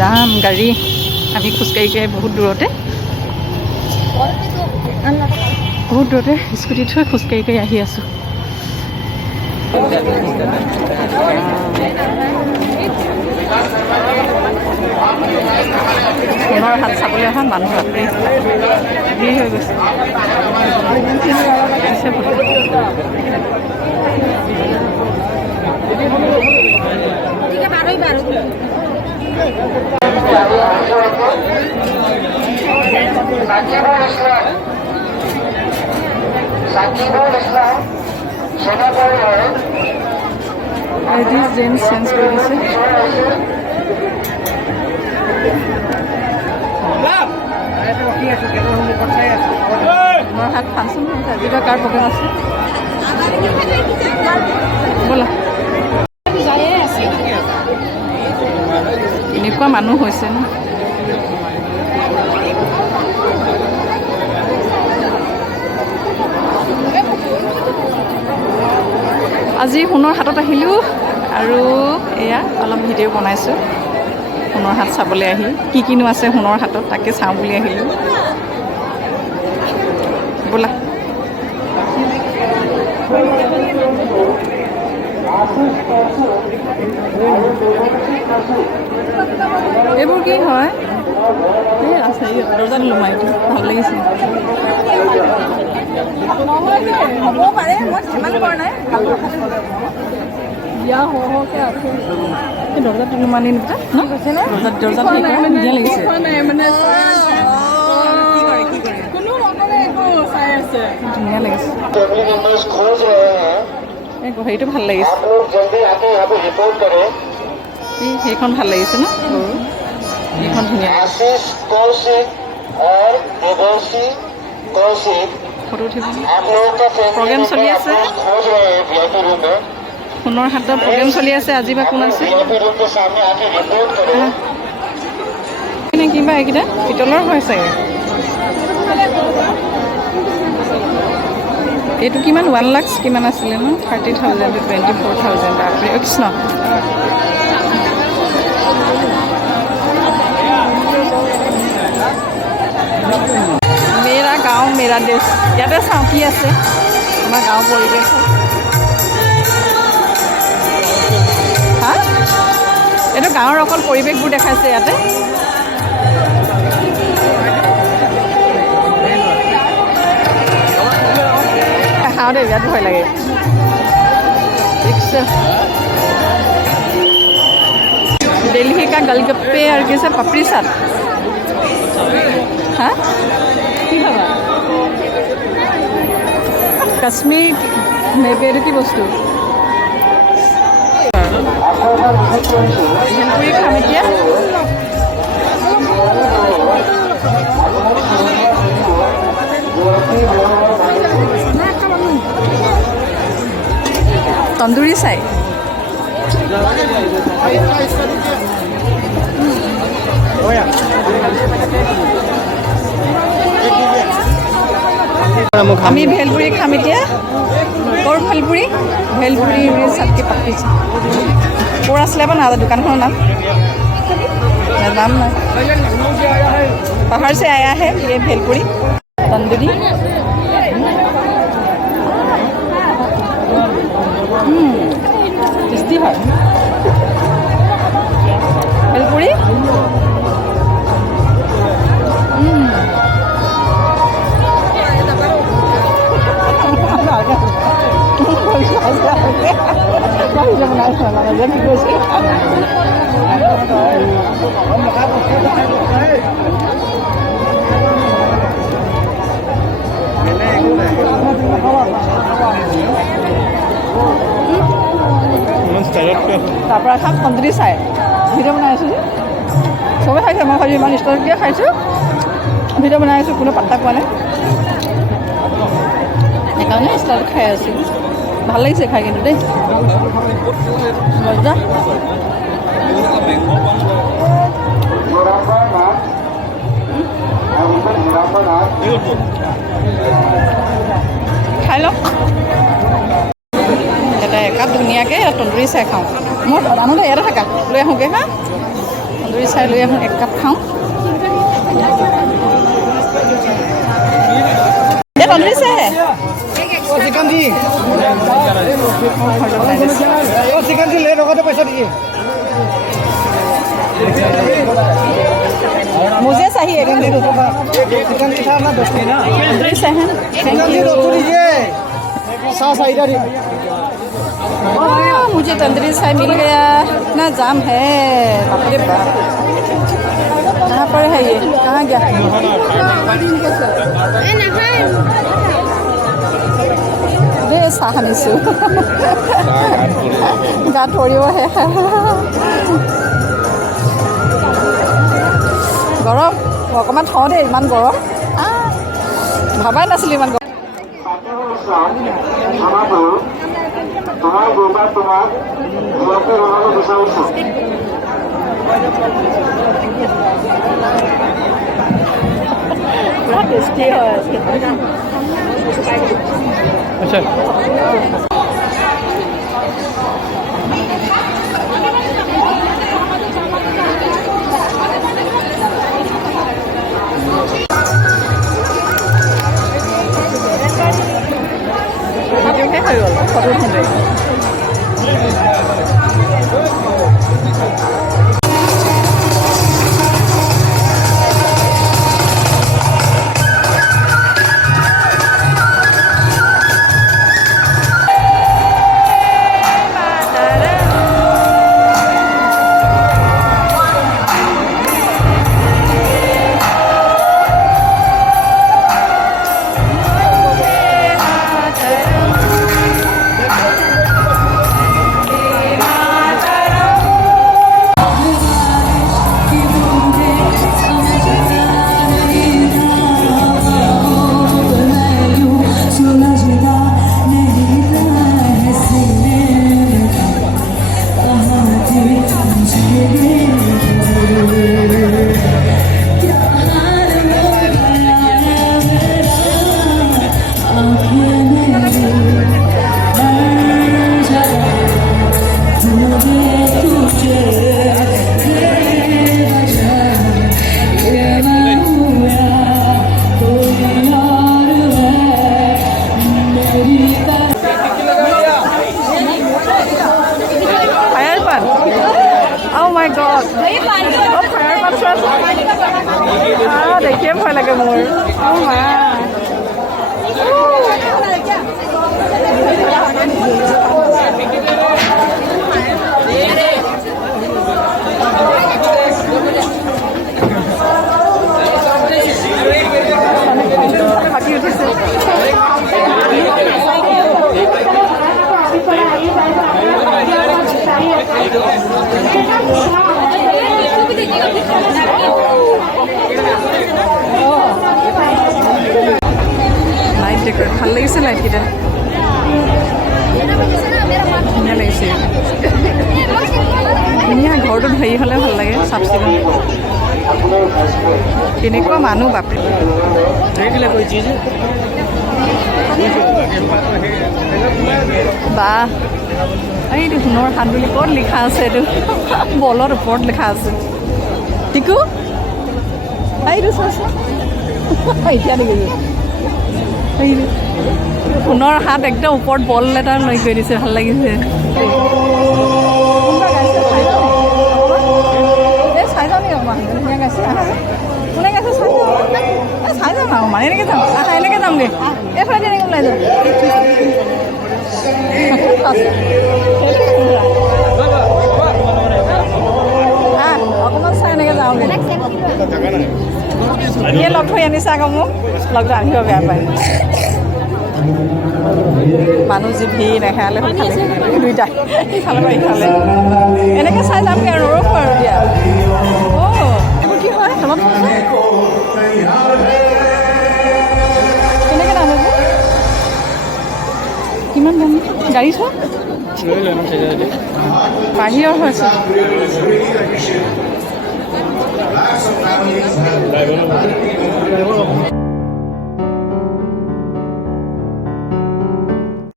যাম গাড়ী আমি খোজকাঢ়ি বহুত দূৰতে স্কুটি থৈ খোজকাঢ়ি আহি আছোঁ। সোণৰ হাট চাবলৈ অহা মানুহ ৰাতি ভিৰ হৈ গৈছে। লেডিজ জেন্টস চেঞ্জ কৰি দিছে। সোণৰ হাট ফাংচন আজি বা কাৰ প্ৰগ্ৰেম আছে ব'লা। এনেকুৱা মানুহ হৈছে ন। আজি সোণৰ হাটত আহিলোঁ আৰু এয়া অলপ ভিডিঅ' বনাইছোঁ সোণৰ হাট চাবলৈ আহি। কি কিনো আছে সোণৰ হাটত তাকে চাওঁ বুলি আহিলোঁ ব'লা। এইবোৰ কি হয়? এই আছে দৰ্জাত লোমাই ভাল লাগিছে। হ'ব পাৰে মই যিমান কৰা নাই বিয়া সহকে আছে। এই দৰ্জাত লোমাই নি দুটা ন কৈছে নে? দৰ্জাত ধুনীয়া লাগিছে। ধুনীয়া লাগিছে। হেৰিটো ভাল লাগিছে। সেইখন ভাল লাগিছে ন? এইখন ধুনীয়া ফটো উঠিব। প্ৰগ্ৰেম চলি আছে সোণৰ হাটত প্ৰগ্ৰেম চলি আছে। আজি বা কোন আছে কিবা এইকেইটা পিতলৰ হয় চাগে। এইটো কিমান 1 লাখ কিমান আছিলে ন? 30,000 to 24,000 কৃষ্ণ। মেৰা গাঁও মেৰা দেশ। ইয়াতে চাওঁ কি আছে আমাৰ গাঁও পৰিৱেশ। হা এইটো গাঁৱৰ অকল পৰিৱেশবোৰ দেখাইছে ইয়াতে। খাওঁ দেই বিৰাট ভয় লাগে। दिल्ली का गलगप्पे और कैसे पपड़ी साथ हाँ की भाबा काश्मीर मेपेरी की बस्तु भेलपुरी खाम এতিয়া। তন্দুরি চাই আমি ভেলপুরি খাম এতিয়া। ক'ৰ ভেলপুৰি? ভেলপুৰি চাটকে পাতিছে। ক'ৰ আছিলে বা নাজানো দোকানখনৰ নাম নাম নাই। बाहर से आया है ये भेलपुरी तंदूरी। टेस्टी है भेलपुरी। তাৰপৰা খাম তন্দুৰী চাই ভিডিঅ' বনাই আছোঁ যে চবেই খাইছে। মই খাইছোঁ ইমান ষ্টলকে খাইছোঁ ভিডিঅ' বনাই আছোঁ কোনো পাত্তা পোৱা নাই সেইকাৰণে ষ্টলত খাই আছোঁ। ভাল লাগিছে খাই কিন্তু দেই মজা। খাই লওক এটা একাপ ধুনীয়াকৈ তন্দুৰী চাই খাওঁ। মই আনোতে ইয়াতে থাকা লৈ আহোঁগৈ হা। তন্দুৰী চাই লৈ এখন 1 কাপ খাওঁ। ये तंदूरी से है चिकन जी चिकन जी ले रखो तो पैसा दीजिए मुझे चाहिए चिकन की था ना 10 की ना तंदूरी से है चिकन जी तो दीजिए सास इधर मुझे तंदूरी चाय मिल गया। इतना जाम है बाप रे बाप। कहाँ पर है ये कहाँ गया दे চাহ আনিছোঁ গাত ধৰিবহে গৰম অকণমান থওঁ দেই ইমান গৰম ভাবাই নাছিলোঁ ইমান গৰম পুৰা টেষ্টি হয় अच्छा হৈ গ'ল ফটো উঠিলে দেখিয়ে ভয় লাগে মোৰ হাঁহি উঠিছে লাইট ডেকোৰেট ভাল লাগিছে লাইটকেইটা ধুনীয়া লাগিছে ধুনীয়া ঘৰটোত হেৰি হ'লে ভাল লাগে চাফ চিকুণ কেনেকুৱা মানুহ বাপৰে বা এইটো সোণৰ হাত বুলি ক'ত লিখা আছে এইটো বলৰ ওপৰত লিখা আছে টিকু এইটো চোৱাচোন এতিয়া নেকি সোণৰ হাত একদম ওপৰত বল এটা লৈ গৈ দিছে ভাল লাগিছে চাই যাওঁ নেকি অকণমান ধুনীয়া গাইছে কোনে গাইছে চাই যাম আৰু মানে এনেকৈ যাম এনেকৈ যামগৈ এইফালে এনেকৈ ওলাই যাম অকণমান চাই এনেকৈ যাওঁগৈ এনে লগ ধৰি আনিছে আকৌ মোক লগটো আহিব বেয়া পায় মানুহ যি ভিৰ নেখালে দুইটাই ইফালে পৰা ইফালে এনেকৈ চাই যামগৈ আৰু ৰখো আৰু দিয়া এইবোৰ কি হয় তলত কেনেকৈ দাম এইবোৰ কিমান দাম গাড়ী চোৱা বাহিৰৰ হৈছে